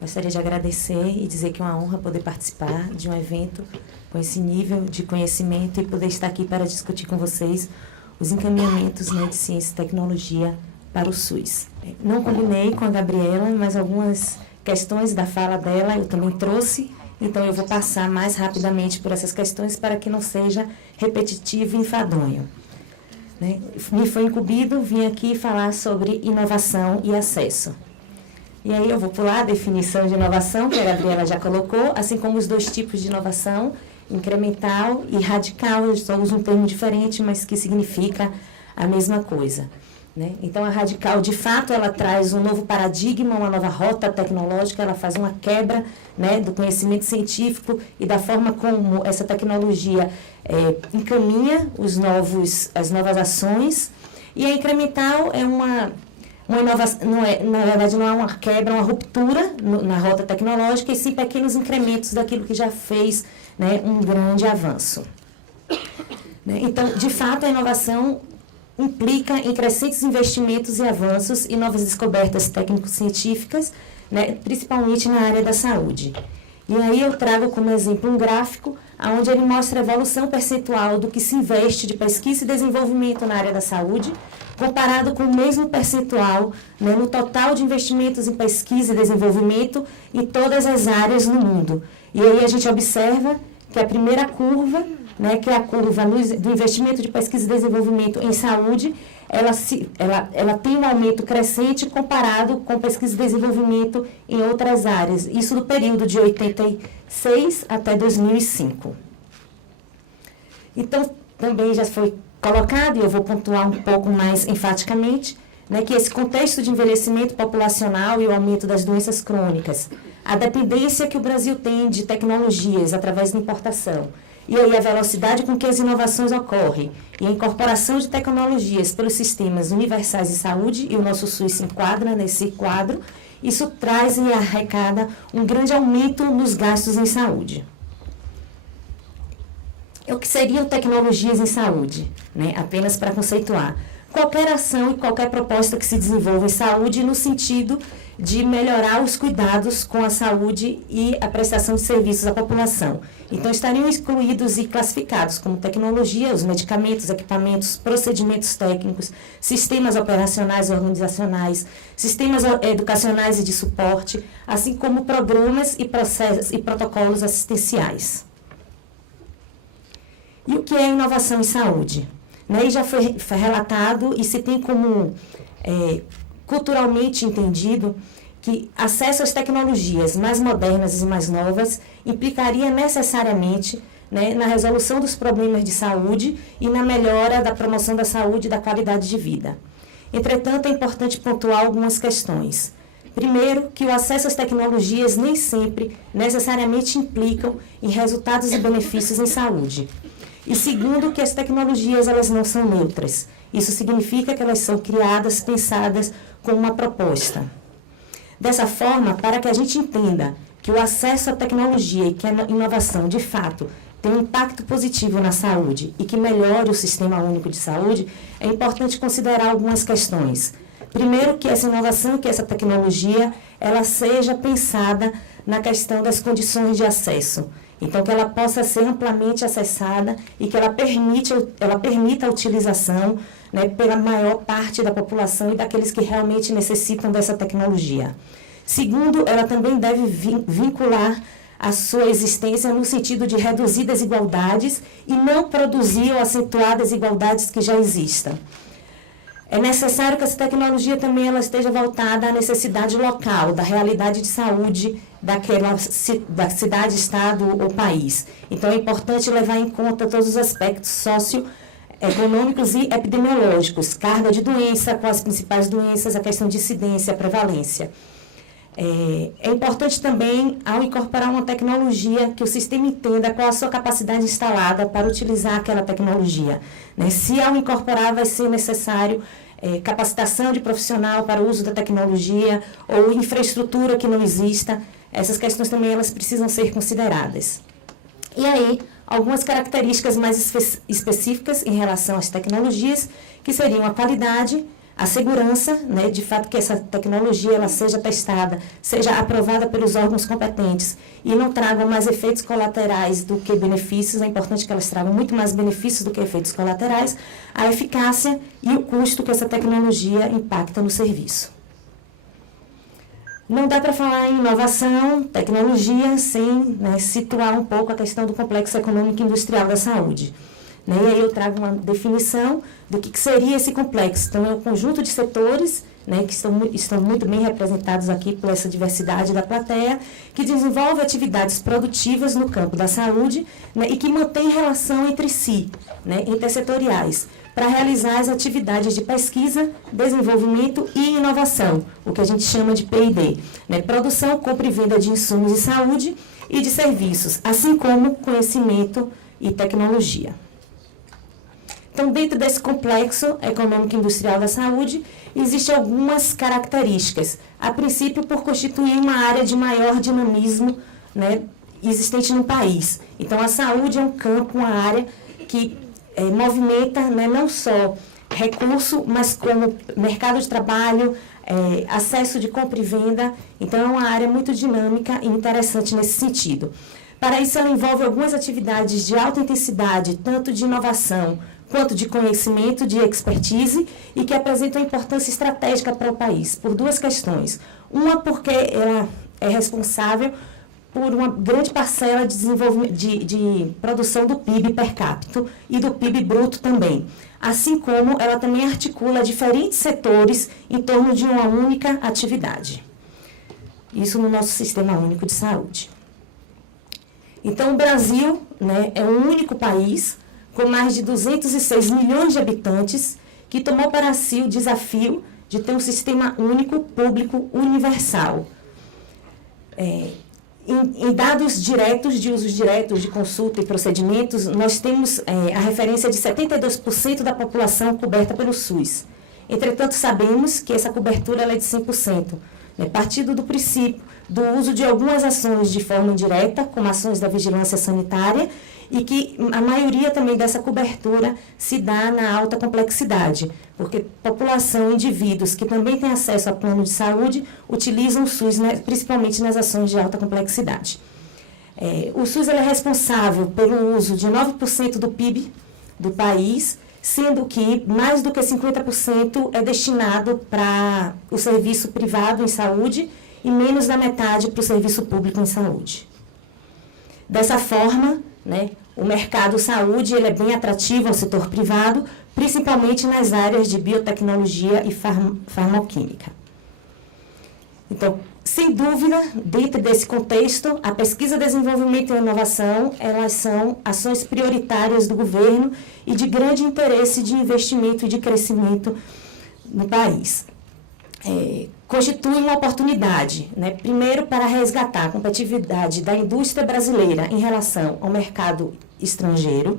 Gostaria de agradecer e dizer que é uma honra poder participar de um evento com esse nível de conhecimento e poder estar aqui para discutir com vocês os encaminhamentos, né, de ciência e tecnologia para o SUS. Não combinei com a Gabriela, mas algumas questões da fala dela eu também trouxe, então eu vou passar mais rapidamente por essas questões para que não seja repetitivo e enfadonho. Né? Me foi incumbido vir aqui falar sobre inovação e acesso. E aí eu vou pular a definição de inovação, que a Gabriela já colocou, assim como os dois tipos de inovação, incremental e radical. Eu só uso um termo diferente, mas que significa a mesma coisa. Né? Então, a radical, de fato, ela traz um novo paradigma, uma nova rota tecnológica, ela faz uma quebra, né, do conhecimento científico e da forma como essa tecnologia encaminha as novas ações. E a incremental é uma inovação, na verdade, não é uma quebra, é uma ruptura na rota tecnológica, e sim pequenos incrementos daquilo que já fez, né, um grande avanço. Né? Então, de fato, a inovação implica em crescentes investimentos e avanços e novas descobertas técnico-científicas, né, principalmente na área da saúde. E aí eu trago como exemplo um gráfico onde ele mostra a evolução percentual do que se investe de pesquisa e desenvolvimento na área da saúde, comparado com o mesmo percentual, né, no total de investimentos em pesquisa e desenvolvimento em todas as áreas no mundo. E aí a gente observa que a primeira curva, né, que é a curva do investimento de pesquisa e desenvolvimento em saúde, ela tem um aumento crescente comparado com pesquisa e desenvolvimento em outras áreas. Isso no período de 86 até 2005. Então, também já foi colocado, e eu vou pontuar um pouco mais enfaticamente, né, que esse contexto de envelhecimento populacional e o aumento das doenças crônicas, a dependência que o Brasil tem de tecnologias através da importação, e aí a velocidade com que as inovações ocorrem, e a incorporação de tecnologias pelos sistemas universais de saúde, e o nosso SUS se enquadra nesse quadro, isso traz e arrecada um grande aumento nos gastos em saúde. O que seriam tecnologias em saúde? Né? Apenas para conceituar. Qualquer ação e qualquer proposta que se desenvolva em saúde no sentido de melhorar os cuidados com a saúde e a prestação de serviços à população. Então, estariam excluídos e classificados como tecnologia, os medicamentos, equipamentos, procedimentos técnicos, sistemas operacionais e organizacionais, sistemas educacionais e de suporte, assim como programas e processos e protocolos assistenciais. E o que é inovação em saúde? Né? E já foi relatado e se tem como culturalmente entendido que acesso às tecnologias mais modernas e mais novas implicaria necessariamente, né, na resolução dos problemas de saúde e na melhora da promoção da saúde e da qualidade de vida. Entretanto, é importante pontuar algumas questões. Primeiro, que o acesso às tecnologias nem sempre necessariamente implicam em resultados e benefícios em saúde. E segundo, que as tecnologias elas não são neutras. Isso significa que elas são criadas, pensadas com uma proposta. Dessa forma, para que a gente entenda que o acesso à tecnologia e que a inovação, de fato, tem um impacto positivo na saúde e que melhore o Sistema Único de Saúde, é importante considerar algumas questões. Primeiro, que essa inovação, que essa tecnologia, ela seja pensada na questão das condições de acesso. Então, que ela possa ser amplamente acessada e que ela permita a utilização, né, pela maior parte da população e daqueles que realmente necessitam dessa tecnologia. Segundo, ela também deve vincular a sua existência no sentido de reduzir desigualdades e não produzir ou acentuar desigualdades que já existam. É necessário que essa tecnologia também ela esteja voltada à necessidade local, da realidade de saúde da cidade, estado ou país. Então, é importante levar em conta todos os aspectos socioeconômicos e epidemiológicos, carga de doença, quais as principais doenças, a questão de incidência, a prevalência. É importante também, ao incorporar uma tecnologia, que o sistema entenda qual a sua capacidade instalada para utilizar aquela tecnologia. Né? Se ao incorporar vai ser necessário capacitação de profissional para o uso da tecnologia ou infraestrutura que não exista, essas questões também elas precisam ser consideradas. E aí, algumas características mais específicas em relação às tecnologias, que seriam a qualidade, a segurança, né, de fato que essa tecnologia ela seja testada, seja aprovada pelos órgãos competentes e não tragam mais efeitos colaterais do que benefícios, é importante que elas tragam muito mais benefícios do que efeitos colaterais, a eficácia e o custo que essa tecnologia impacta no serviço. Não dá para falar em inovação, tecnologia, sem, né, situar um pouco a questão do complexo econômico e industrial da saúde. E aí eu trago uma definição do que seria esse complexo. Então, é um conjunto de setores, né, que estão muito bem representados aqui por essa diversidade da plateia, que desenvolve atividades produtivas no campo da saúde, né, e que mantém relação entre si, né, intersetoriais, para realizar as atividades de pesquisa, desenvolvimento e inovação, o que a gente chama de P&D, né, produção, compra e venda de insumos de saúde e de serviços, assim como conhecimento e tecnologia. Então, dentro desse complexo econômico e industrial da saúde, existem algumas características. A princípio, por constituir uma área de maior dinamismo, né, existente no país. Então, a saúde é um campo, uma área que movimenta, né, não só recurso, mas como mercado de trabalho, acesso de compra e venda. Então, é uma área muito dinâmica e interessante nesse sentido. Para isso, ela envolve algumas atividades de alta intensidade, tanto de inovação, quanto de conhecimento, de expertise, e que apresentam importância estratégica para o país, por duas questões. Uma, porque ela é responsável por uma grande parcela de desenvolvimento, de produção do PIB per capita e do PIB bruto também. Assim como ela também articula diferentes setores em torno de uma única atividade. Isso no nosso Sistema Único de Saúde. Então, o Brasil, né, é o único país com mais de 206 milhões de habitantes, que tomou para si o desafio de ter um sistema único, público, universal. Em dados diretos, de usos diretos, de consulta e procedimentos, nós temos a referência de 72% da população coberta pelo SUS. Entretanto, sabemos que essa cobertura ela é de 100%, né, partindo do princípio do uso de algumas ações de forma indireta, como ações da vigilância sanitária, e que a maioria também dessa cobertura se dá na alta complexidade, porque população, indivíduos que também têm acesso a plano de saúde, utilizam o SUS, né, principalmente nas ações de alta complexidade. O SUS ele é responsável pelo uso de 9% do PIB do país, sendo que mais do que 50% é destinado para o serviço privado em saúde e menos da metade para o serviço público em saúde. Dessa forma, né, o mercado saúde ele é bem atrativo ao setor privado, principalmente nas áreas de biotecnologia e farmacoquímica. Então, sem dúvida, dentro desse contexto, a pesquisa, desenvolvimento e inovação, elas são ações prioritárias do governo e de grande interesse de investimento e de crescimento no país. Constitui uma oportunidade, né, primeiro para resgatar a competitividade da indústria brasileira em relação ao mercado estrangeiro.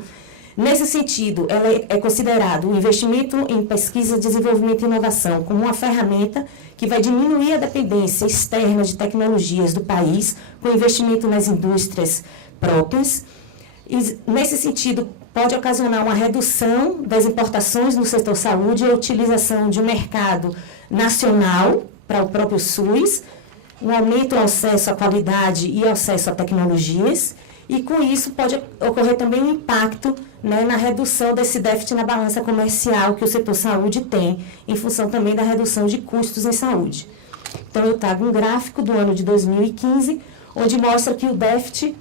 Nesse sentido, ela é considerado o investimento em pesquisa, desenvolvimento e inovação como uma ferramenta que vai diminuir a dependência externa de tecnologias do país, com investimento nas indústrias próprias. E, nesse sentido, pode ocasionar uma redução das importações no setor saúde e a utilização de um mercado nacional para o próprio SUS, um aumento ao acesso à qualidade e ao acesso a tecnologias, e com isso pode ocorrer também um impacto, né, na redução desse déficit na balança comercial que o setor saúde tem, em função também da redução de custos em saúde. Então, eu trago um gráfico do ano de 2015, onde mostra que o déficit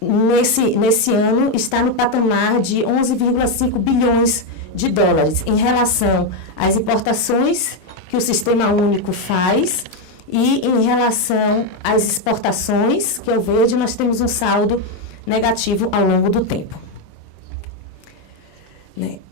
nesse ano está no patamar de 11,5 bilhões de dólares em relação às importações que o Sistema Único faz e em relação às exportações, que é o verde, nós temos um saldo negativo ao longo do tempo.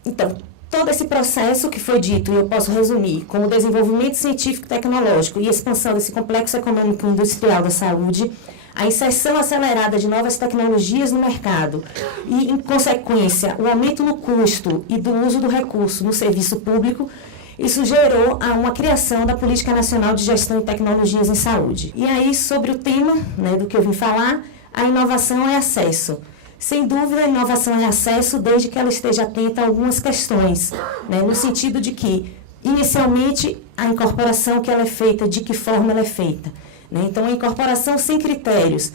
Então, todo esse processo que foi dito, e eu posso resumir, com o desenvolvimento científico e tecnológico e expansão desse complexo econômico e industrial da saúde, a inserção acelerada de novas tecnologias no mercado e, em consequência, o aumento no custo e do uso do recurso no serviço público, isso gerou uma criação da Política Nacional de Gestão de Tecnologias em Saúde. E aí, sobre o tema, né, do que eu vim falar, a inovação é acesso. Sem dúvida, a inovação é acesso desde que ela esteja atenta a algumas questões, né, no sentido de que, Inicialmente, a incorporação que ela é feita, de que forma ela é feita, né? Então, a incorporação sem critérios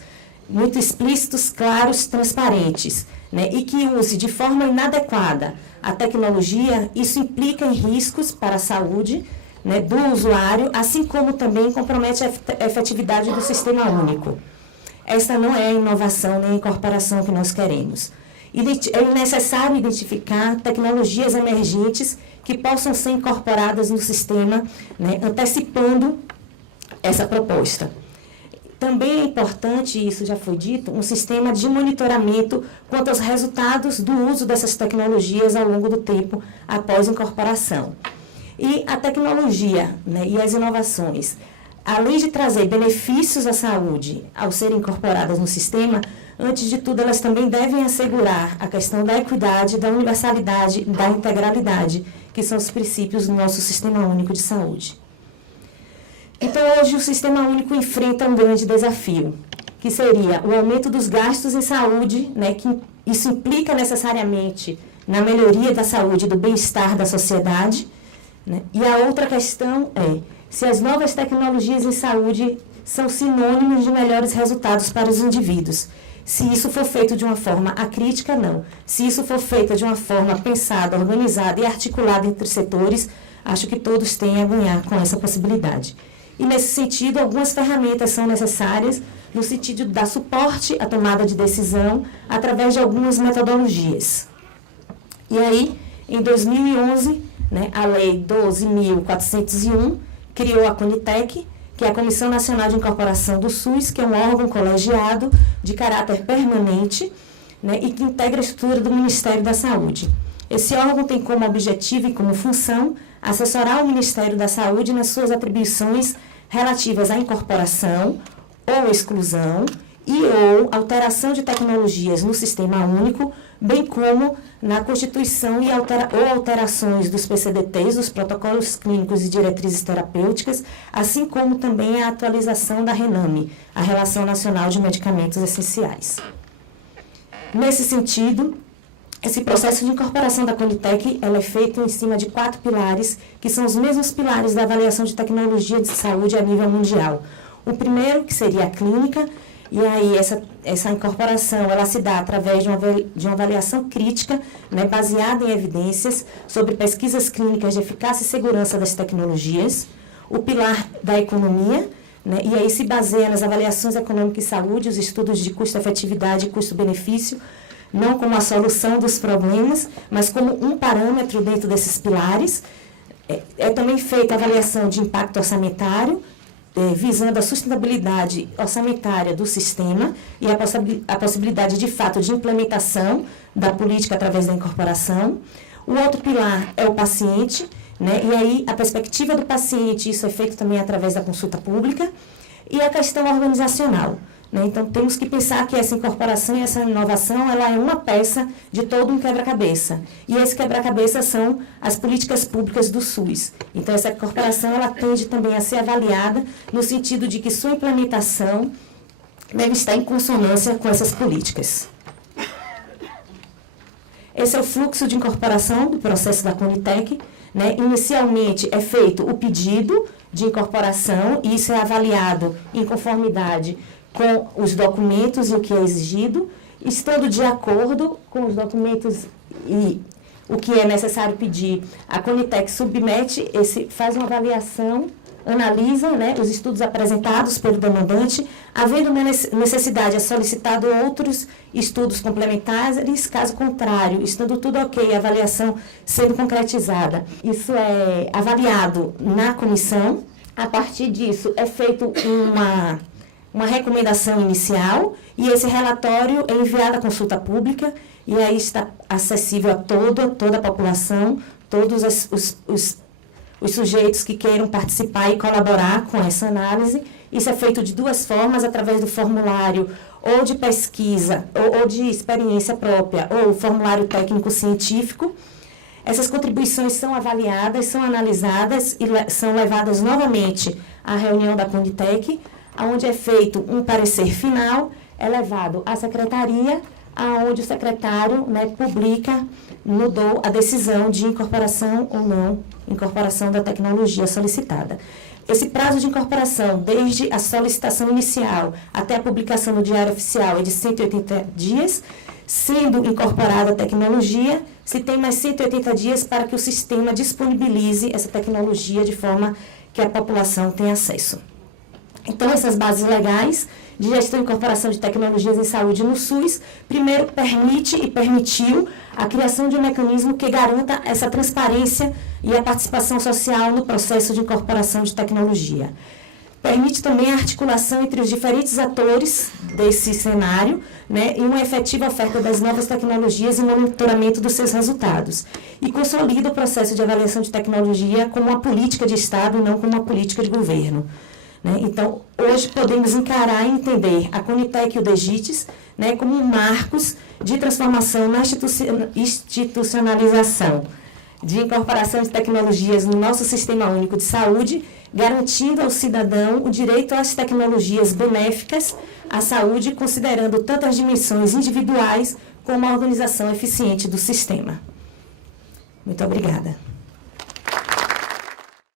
muito explícitos, claros, transparentes, né? E que use de forma inadequada a tecnologia, isso implica em riscos para a saúde, né, do usuário, assim como também compromete a efetividade do sistema único. Esta não é a inovação nem a incorporação que nós queremos. É necessário identificar tecnologias emergentes que possam ser incorporadas no sistema, né, antecipando essa proposta. Também é importante, isso já foi dito, um sistema de monitoramento quanto aos resultados do uso dessas tecnologias ao longo do tempo após incorporação. E a tecnologia, né, e as inovações, além de trazer benefícios à saúde ao serem incorporadas no sistema, antes de tudo, elas também devem assegurar a questão da equidade, da universalidade, da integralidade, que são os princípios do nosso Sistema Único de Saúde. Então, hoje, o Sistema Único enfrenta um grande desafio, que seria o aumento dos gastos em saúde, né, que isso implica necessariamente na melhoria da saúde e do bem-estar da sociedade, né? E a outra questão é se as novas tecnologias em saúde são sinônimos de melhores resultados para os indivíduos. Se isso for feito de uma forma acrítica, não. Se isso for feito de uma forma pensada, organizada e articulada entre setores, acho que todos têm a ganhar com essa possibilidade. E, nesse sentido, algumas ferramentas são necessárias no sentido de dar suporte à tomada de decisão através de algumas metodologias. E aí, em 2011, né, a Lei 12.401 criou a CONITEC, que é a Comissão Nacional de Incorporação do SUS, que é um órgão colegiado de caráter permanente, né, e que integra a estrutura do Ministério da Saúde. Esse órgão tem como objetivo e como função assessorar o Ministério da Saúde nas suas atribuições relativas à incorporação ou exclusão e ou alteração de tecnologias no Sistema Único, bem como na constituição e alterações dos PCDTs, dos protocolos clínicos e diretrizes terapêuticas, assim como também a atualização da RENAME, a Relação Nacional de Medicamentos Essenciais. Nesse sentido, esse processo de incorporação da CONITEC ela é feito em cima de 4 pilares, que são os mesmos pilares da avaliação de tecnologia de saúde a nível mundial. O primeiro, que seria a clínica, e aí essa incorporação ela se dá através de uma avaliação crítica, né, baseada em evidências sobre pesquisas clínicas de eficácia e segurança das tecnologias. O pilar da economia, né, e aí se baseia nas avaliações econômicas e saúde, os estudos de custo-efetividade e custo-benefício, não como a solução dos problemas, mas como um parâmetro dentro desses pilares. É também feita a avaliação de impacto orçamentário, visando a sustentabilidade orçamentária do sistema e a possibilidade, de fato, de implementação da política através da incorporação. O outro pilar é o paciente, né? E aí a perspectiva do paciente, isso é feito também através da consulta pública, e a questão organizacional, né? Então, temos que pensar que essa incorporação e essa inovação, ela é uma peça de todo um quebra-cabeça. E esse quebra-cabeça são as políticas públicas do SUS. Então, essa incorporação, ela tende também a ser avaliada no sentido de que sua implementação deve estar em consonância com essas políticas. Esse é o fluxo de incorporação do processo da CONITEC, né? Inicialmente, é feito o pedido de incorporação, e isso é avaliado em conformidade com os documentos e o que é exigido, estando de acordo com os documentos e o que é necessário pedir, a CONITEC submete, faz uma avaliação, analisa, né, os estudos apresentados pelo demandante, havendo necessidade, é solicitado outros estudos complementares, caso contrário, estando tudo ok, a avaliação sendo concretizada. Isso é avaliado na comissão, a partir disso é feito uma recomendação inicial, e esse relatório é enviado à consulta pública, e aí está acessível a toda a população, todos os sujeitos que queiram participar e colaborar com essa análise. Isso é feito de 2 formas, através do formulário ou de pesquisa, ou de experiência própria, ou formulário técnico-científico. Essas contribuições são avaliadas, são analisadas e são levadas novamente à reunião da CONITEC, onde é feito um parecer final, é levado à secretaria, onde o secretário, né, publica no DOU a decisão de incorporação ou não incorporação da tecnologia solicitada. Esse prazo de incorporação, desde a solicitação inicial até a publicação no Diário Oficial, é de 180 dias, sendo incorporada a tecnologia, se tem mais 180 dias para que o sistema disponibilize essa tecnologia de forma que a população tenha acesso. Então, essas bases legais de gestão e incorporação de tecnologias em saúde no SUS, primeiro, permite e permitiu a criação de um mecanismo que garanta essa transparência e a participação social no processo de incorporação de tecnologia. Permite também a articulação entre os diferentes atores desse cenário, né, e uma efetiva oferta das novas tecnologias e monitoramento dos seus resultados. E consolida o processo de avaliação de tecnologia como uma política de Estado e não como uma política de governo. Né? Então, hoje podemos encarar e entender a Conitec e o DGITES, né, como marcos de transformação na institucionalização de incorporação de tecnologias no nosso Sistema Único de Saúde, garantindo ao cidadão o direito às tecnologias benéficas à saúde, considerando tanto as dimensões individuais como a organização eficiente do sistema. Muito obrigada.